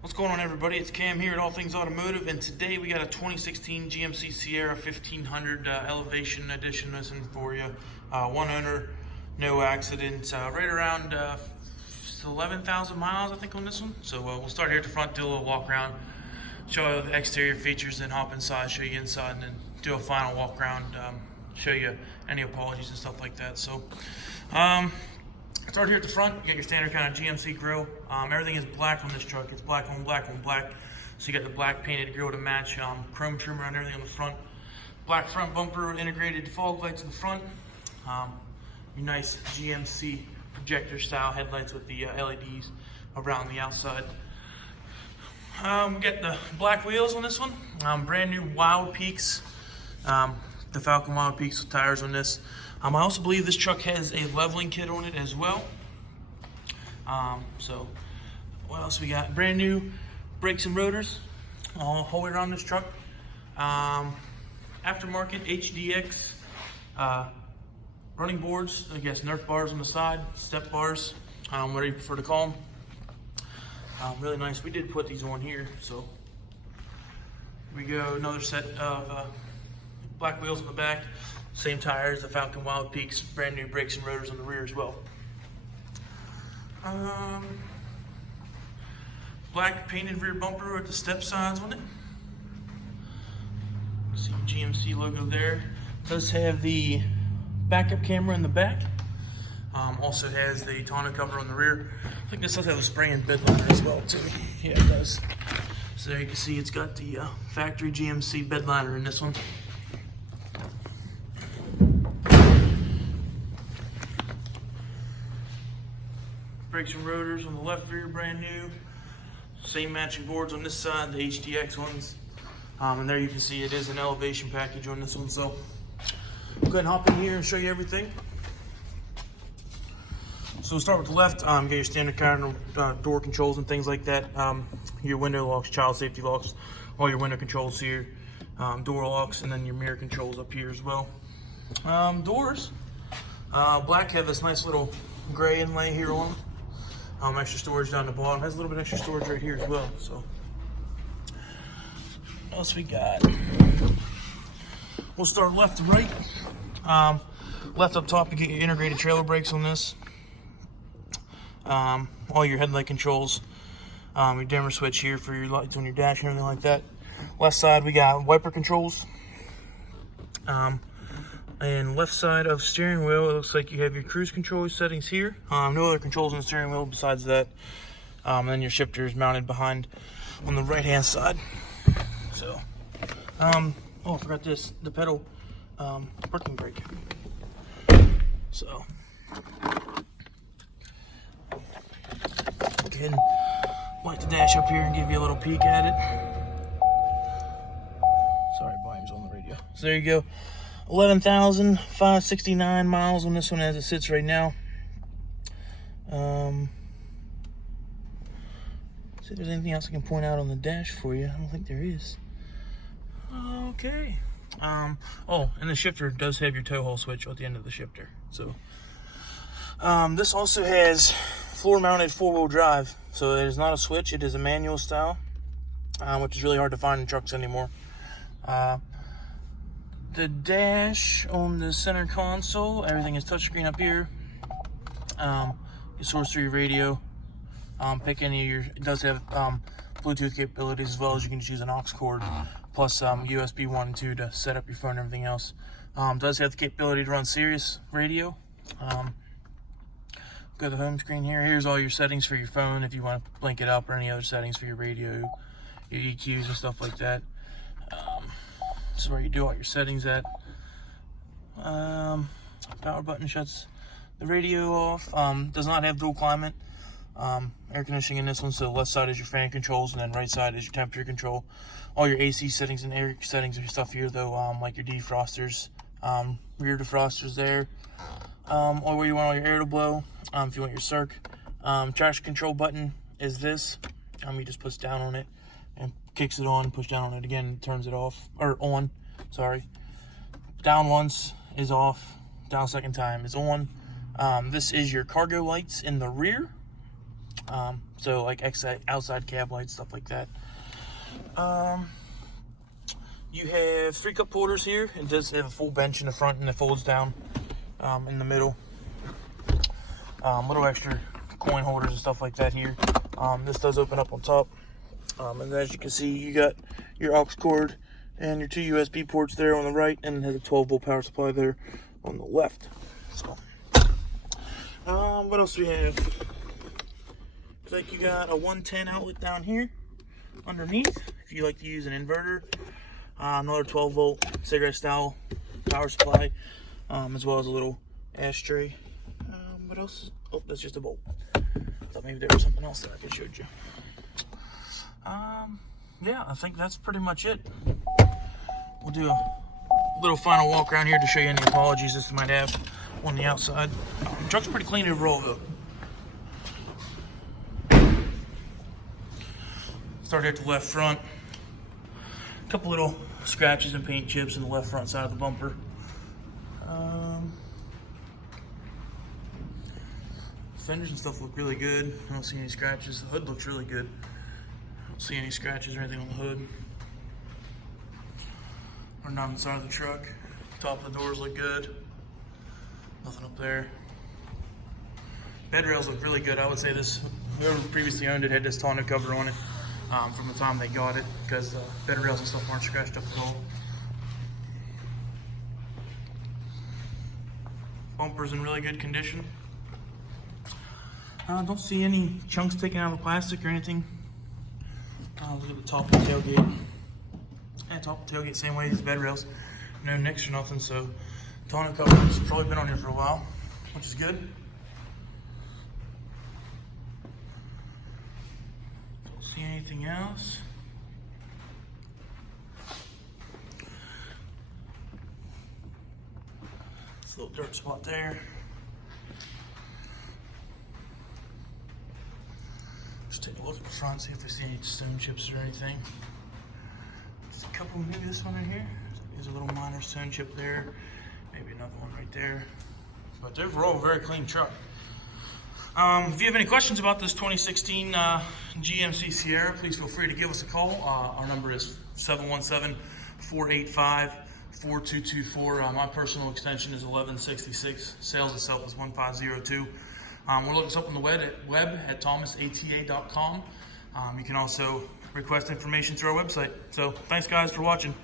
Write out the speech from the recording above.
What's going on, everybody? It's Cam here at All Things Automotive, and today we got a 2016 GMC Sierra 1500 Elevation Edition missing for you. One owner, no accidents, right around 11,000 miles, I think, on this one. So we'll start here at the front, do a little walk around, show you the exterior features, then hop inside, show you inside, and then do a final walk around, show you any apologies and stuff like that. So start here at the front. You got your standard kind of GMC grille. Everything is black on this truck. It's black on black on black. So you got the black painted grille to match. Chrome trim around everything on the front. Black front bumper, integrated fog lights in the front. Your nice GMC projector style headlights with the LEDs around the outside. We got the black wheels on this one. Brand new Wild Peaks. The Falcon Wild Peaks tires on this. I also believe this truck has a leveling kit on it as well. So what else we got? Brand new brakes and rotors all the way around this truck. Aftermarket HDX running boards, I guess Nerf bars on the side, step bars, whatever you prefer to call them. Really nice. We did put these on here, so here we go. Another set of black wheels on the back. Same tires, the Falcon Wild Peaks, brand new brakes and rotors on the rear as well. Black painted rear bumper with the step sides on it. See GMC logo there. Does have the backup camera in the back. Also has the tonneau cover on the rear. I think this does have a spray and bed liner as well too. Yeah, it does. So there you can see it's got the factory GMC bed liner in this one. Brakes and rotors on the left rear, brand new. Same matching boards on this side, the HDX ones. And there you can see it is an elevation package on this one. So go ahead and hop in here and show you everything. So we'll start with the left. Get your standard kind of door controls and things like that. Your window locks, child safety locks, all your window controls here, door locks, and then your mirror controls up here as well. Doors, black, have this nice little gray inlay here on them. Extra storage down the bottom. Has a little bit extra storage right here as well. So what else we got? We'll start left to right. Left up top, you get your integrated trailer brakes on this. All your headlight controls. Your dimmer switch here for your lights on your dash and everything like that. Left side, we got wiper controls. And left side of steering wheel, it looks like you have your cruise control settings here. No other controls on the steering wheel besides that. And then your shifter is mounted behind on the right hand side. So, oh, I forgot this, the pedal parking brake. So, go ahead and light the dash up here and give you a little peek at it. Sorry, volume's on the radio. So there you go. 11,569 miles on this one as it sits right now. See if there's anything else I can point out on the dash for you. I don't think there is. Okay. Oh, and the shifter does have your tow haul switch at the end of the shifter. So, this also has floor-mounted four-wheel drive. So it is not a switch. It is a manual style, which is really hard to find in trucks anymore. The dash on the center console, everything is touchscreen up here. You source through your radio. Pick any of your, it does have Bluetooth capabilities as well as you can just use an aux cord plus USB 1 and 2 to set up your phone and everything else. Does have the capability to run Sirius radio. Go to the home screen here. Here's all your settings for your phone if you want to link it up, or any other settings for your radio, your EQs and stuff like that. This is where you do all your settings at. Power button shuts the radio off. Does not have dual climate. Air conditioning in this one, so left side is your fan controls and then right side is your temperature control. All your AC settings and air settings and stuff here though, like your defrosters, rear defrosters there. Or where you want all your air to blow, if you want your circ. Traction control button is this. You just push down on it and kicks it on, push down on it again, turns it off, or on, sorry. Down once is off, down second time is on. This is your cargo lights in the rear. So like outside cab lights, stuff like that. You have 3 cup holders here. It does have a full bench in the front and it folds down in the middle. Little extra coin holders and stuff like that here. This does open up on top. And as you can see, you got your aux cord and your 2 USB ports there on the right, and it has a 12-volt power supply there on the left. So, what else do we have? Looks like you got a 110 outlet down here underneath, if you like to use an inverter. Another 12-volt cigarette style power supply, as well as a little ashtray. What else? Oh, that's just a bolt. Thought maybe there was something else that I could show you. Yeah, I think that's pretty much it. We'll do a little final walk around here to show you any apologies this might have on the outside. The truck's pretty clean overall though. Start here at the left front. A couple little scratches and paint chips in the left front side of the bumper. Fenders and stuff look really good. I don't see any scratches. The hood looks really good. I don't see any scratches or anything on the hood. Or not on the side of the truck. Top of the doors look good. Nothing up there. Bed rails look really good. I would say this, whoever previously owned it had this tonneau cover on it from the time they got it, because bed rails and stuff aren't scratched up at all. Bumper's in really good condition. Don't see any chunks taken out of the plastic or anything. Look at the top of the tailgate. Yeah, top of the tailgate, same way as the bed rails. No nicks or nothing, so tonneau cover's probably been on here for a while, which is good. Don't see anything else. This little dirt spot there. Just take a look at the front, see if we see any stone chips or anything. There's a couple, maybe this one right here. There's a little minor stone chip there. Maybe another one right there. But overall, a very clean truck. If you have any questions about this 2016 GMC Sierra, please feel free to give us a call. Our number is 717-485-4224. My personal extension is 1166. Sales itself is 1502. We're looking us up on the web at thomasata.com. You can also request information through our website. So thanks guys for watching.